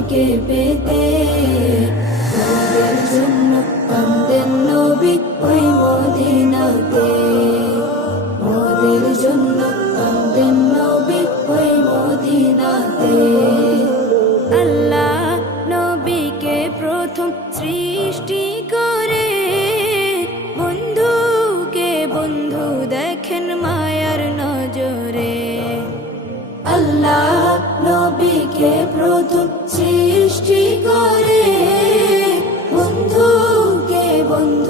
নবীকে পেতে? মোদের জন্য কান্দেন নবী ওই মদিনাতে। মোদের জন্য কান্দেন নবী ওই মদিনাতে। আল্লাহ নবীকে প্রথম সৃষ্টি করে, বন্ধুকে বন্ধু দেখেন মায়ার নজরে। আল্লাহ নবীকে প্রথম সৃষ্টি করে? বন্ধুকে বন্ধু?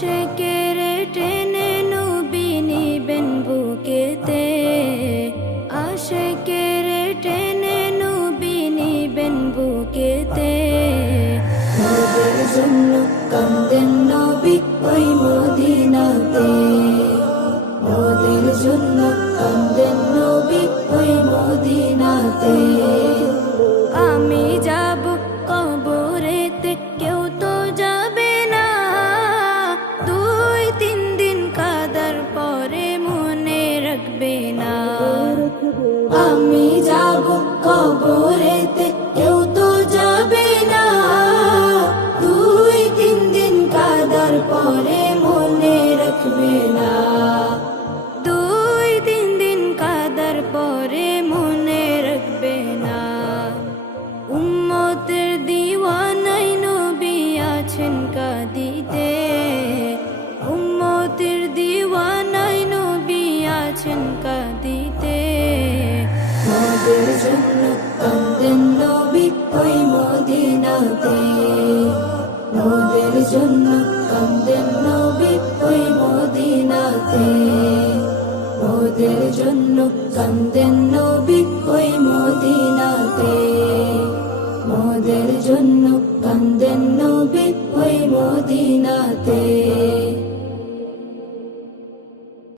আশেকের টেনে নবী নিবেন বুকেতে আশেকের টেনে নবী নিবেন বুকেতে জন্য কান্দেন নবী আমি যাব কবরেতে, কেউ তো যাবে না। দুই তিন দিন কাদার পরে মনে রাখবে না। দুই তিন দিন কাদার পরে মনে রাখবে না। উম্মতের আছেন কাদিতে। উম্মতের দিওয়ানাই নবী আছেন কাদিতে। মোদের জন্য কান্দেন নবী ওই মদিনাতে মোদের জন্য কান্দেন নবী ওই মদিনাতে মোদের জন্য কান্দেন নবী ওই মদিনাতে মোদের জন্য কান্দেন নবী ওই মদিনাতে